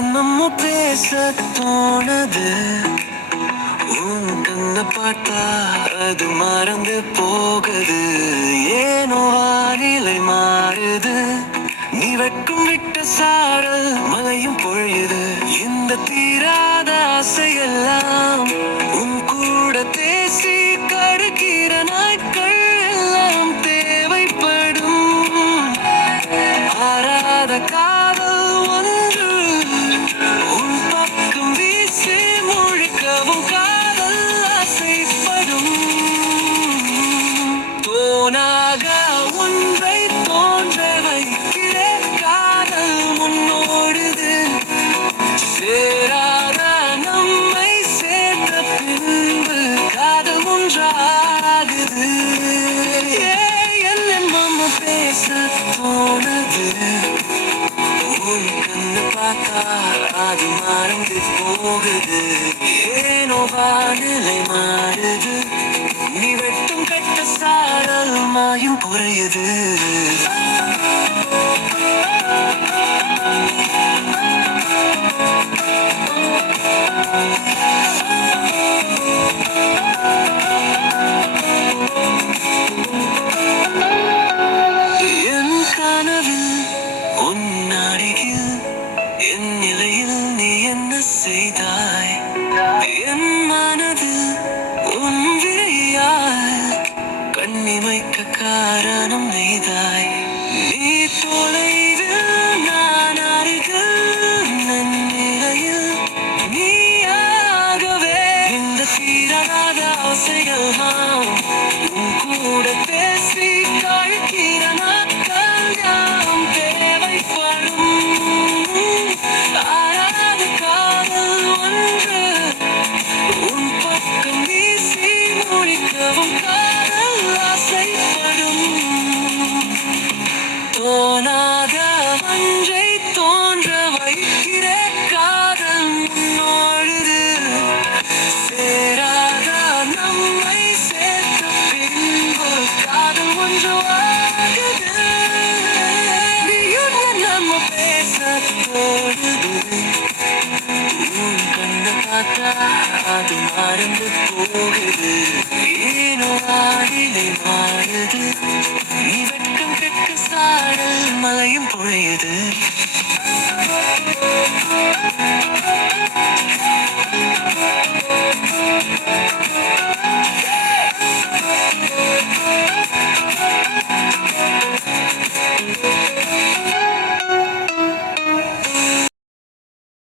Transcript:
என்னமோ பேச தோணுது, உன் கண்ணை பார்த்தா அது மறந்து போகுது. ஏனோ வானிலை மாறுது, நீ வெட்கம் விட்ட சாரல் மழையும் பொழியுது. இந்த தீராத ஆசையெல்லாம் உன் கூட பேசி கடுக்கிற நாட்கள் எல்லாம் தேவைப்படும். ஆறாத காதல் ஒன்று உன் பக்கம் வீசி முழுக்கவும் காதல் ஆசைப்படும். தோனாக ஒன்றை தோன்ற வைக்கிற காதல் முன்னோடுது. சேராத நம்மை சேர்த்த பின்பு காதல் ஒன்றாகுது. என்னென்னமோ பேச தோணுது, உன் கண்ணு பார்த்தா அது மறந்து போகுது. ஏனோ வானிலை மாறுது, நீ வெட்டும் கட்ட சாரல் மாயும் குறையுது. என் கனவில் உன் அருகில் என் நிலையில் நீ என்ன செய்தாய்? என் மனதில் உன் விழியால் கண்ணிமைக்க காரணம் நெய்தாய். நீ தொலைவில் நான் அருகில், என் நிலையில் நீயாகவே. இந்த தீராத ஆசைகள் உன் கூட பேசி கழிக்கிற நாட்கள் யாவும் தேவைப்படும். ஆறாத காதல் ஒன்று உன் பக்கம் வீசி முழிக்கவும் காதல் ஆசைப்படும். தோணாத ஒன்றை தோன்ற வைக்கிற காதல் முன்னோடுது. சேராத நம்மை சேர்த்த பின்பு காதல் ஒன்றாகுது. நீயும் நம்ம பேச தோணுது, உன் கண்ணை பார்த்தா அது மறந்து போகுது. ஏனோ வானிலை மாறுது, நீ வெட்கம் கெட்ட சாரல் மழையும் பொழியுது.